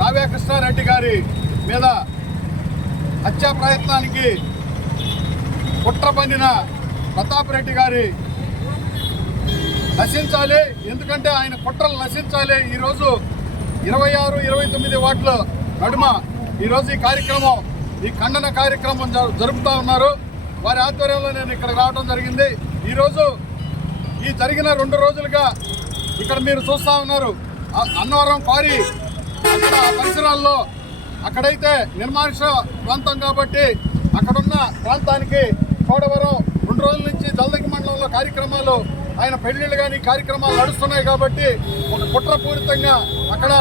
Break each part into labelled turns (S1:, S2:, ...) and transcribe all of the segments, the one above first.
S1: కావ్య కృష్ణారెడ్డి గారి మీద హత్యా ప్రయత్నానికి కుట్ర పండిన ప్రతాప్ రెడ్డి గారి నశించాలి. ఎందుకంటే ఆయన కుట్రలు నశించాలి. ఈరోజు ఇరవై ఆరు ఇరవై తొమ్మిది వార్డుల నడుమ ఈరోజు ఈ కార్యక్రమం ఈ ఖండన కార్యక్రమం జరుపుతూ ఉన్నారు. వారి ఆధ్వర్యంలో నేను ఇక్కడ రావడం జరిగింది. ఈరోజు ఈ జరిగిన రెండు రోజులుగా ఇక్కడ మీరు చూస్తూ ఉన్నారు. అన్నవరం క్వారీ అక్కడ పరిసరాల్లో అక్కడైతే నిర్మానుష ప్రాంతం కాబట్టి అక్కడున్న ప్రాంతానికి చోడవరం రెండు రోజుల నుంచి జలదగి మండలంలో కార్యక్రమాలు ఆయన పెళ్ళిళ్ళు కానీ కార్యక్రమాలు నడుస్తున్నాయి కాబట్టి ఒక కుట్రపూరితంగా అక్కడ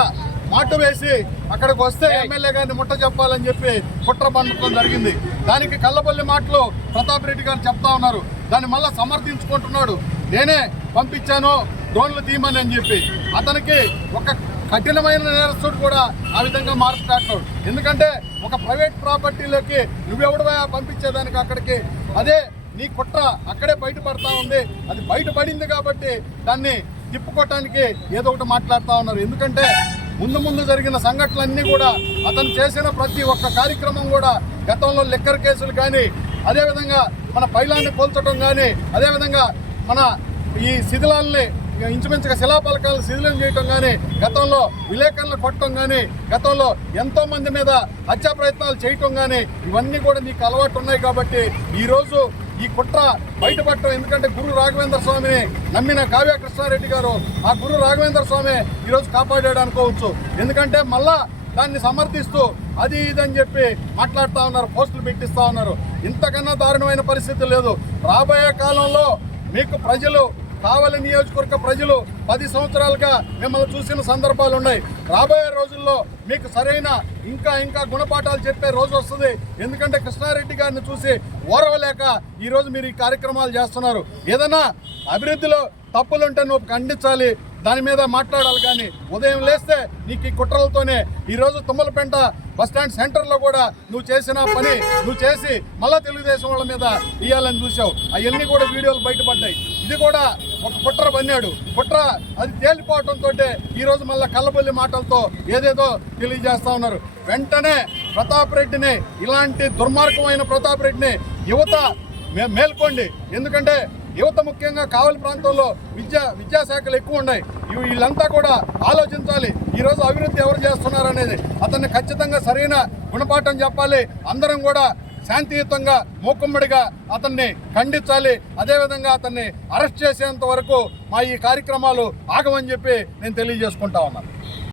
S1: మాటు వేసి అక్కడికి వస్తే ఎమ్మెల్యే గారిని ముట్ట చెప్పాలని చెప్పి కుట్ర పండుకోవడం జరిగింది. దానికి కల్లపల్లి మాటలు ప్రతాప్ రెడ్డి గారు చెప్తా ఉన్నారు. దాన్ని మళ్ళా సమర్థించుకుంటున్నాడు. నేనే పంపించాను డ్రోన్లు తీయమని అని చెప్పి. అతనికి ఒక కఠినమైన నేరస్తుడు కూడా ఆ విధంగా మాట్లాడతాడు ఎందుకంటే ఒక ప్రైవేట్ ప్రాపర్టీలోకి నువ్వెవడవా పంపించేదానికి అక్కడికి? అదే నీ కుట్ర అక్కడే బయటపడతా ఉంది. అది బయటపడింది కాబట్టి దాన్ని తిప్పుకోవటానికి ఏదో ఒకటి మాట్లాడుతూ ఉన్నారు. ఎందుకంటే ముందు ముందు జరిగిన సంఘటనలన్నీ కూడా అతను చేసిన ప్రతి ఒక్క కార్యక్రమం కూడా గతంలో లిక్కర్ కేసులు కానీ అదేవిధంగా మన పైలాన్ని పోల్చడం కానీ అదేవిధంగా మన ఈ శిథిలాల్ని ఇంచుమించుగా శిలాపలకాలను శిథిలం చేయటం కానీ గతంలో విలేకరులు కొట్టడం కానీ గతంలో ఎంతో మంది మీద హత్యా ప్రయత్నాలు చేయటం కానీ ఇవన్నీ కూడా నీకు అలవాటు ఉన్నాయి కాబట్టి ఈరోజు ఈ కుట్ర బయటపడటం ఎందుకంటే గురు రాఘవేంద్ర స్వామిని నమ్మిన కావ్య కృష్ణారెడ్డి గారు ఆ గురు రాఘవేంద్ర స్వామి ఈరోజు కాపాడాడు అనుకోవచ్చు ఎందుకంటే మళ్ళా దాన్ని సమర్థిస్తూ అది ఇది అని చెప్పి మాట్లాడుతూ ఉన్నారు పోస్టులు పెట్టిస్తా ఉన్నారు. ఇంతకన్నా దారుణమైన పరిస్థితి లేదు. రాబోయే కాలంలో మీకు ప్రజలు కావలి నియోజకవర్గ ప్రజలు పది సంవత్సరాలుగా మిమ్మల్ని చూసిన సందర్భాలు ఉన్నాయి. రాబోయే రోజుల్లో మీకు సరైన ఇంకా ఇంకా గుణపాఠాలు చెప్పే రోజు వస్తుంది. ఎందుకంటే కృష్ణారెడ్డి గారిని చూసి ఓరవలేక ఈరోజు మీరు ఈ కార్యక్రమాలు చేస్తున్నారు. ఏదైనా అభివృద్ధిలో తప్పులుంటే నువ్వు ఖండించాలి. దాని మీద మాట్లాడాలి కానీ ఉదయం లేస్తే నీకు ఈ కుట్రలతోనే ఈరోజు తుమ్మలపెంట బస్టాండ్ సెంటర్లో కూడా నువ్వు చేసిన పని నువ్వు చేసి మళ్ళా తెలుగుదేశం వాళ్ళ మీద ఇవ్వాలని చూసావు అవన్నీ కూడా వీడియోలు బయటపడ్డాయి. ఇది కూడా ఒక కుట్ర పన్నాడు. కుట్ర అది తేలిపోవటంతో ఈరోజు మళ్ళీ కల్లబొల్లి మాటలతో ఏదేదో తెలియజేస్తా ఉన్నారు. వెంటనే ప్రతాప్ రెడ్డిని ఇలాంటి దుర్మార్గమైన ప్రతాప్ రెడ్డిని యువత మే- మేల్కోండి. ఎందుకంటే యువత ముఖ్యంగా కావలి ప్రాంతంలో విద్యా విద్యాశాఖలు ఎక్కువ ఉన్నాయి. వీళ్ళంతా కూడా ఆలోచించాలి. ఈరోజు అభివృద్ధి ఎవరు చేస్తున్నారు అనేది అతన్ని ఖచ్చితంగా సరైన గుణపాఠం చెప్పాలి. అందరం కూడా శాంతియుతంగా మూకుమ్మడిగా అతన్ని ఖండించాలి. అదేవిధంగా అతన్ని అరెస్ట్ చేసేంత వరకు మా ఈ కార్యక్రమాలు ఆగమని చెప్పి నేను తెలియజేసుకుంటా ఉన్నాను.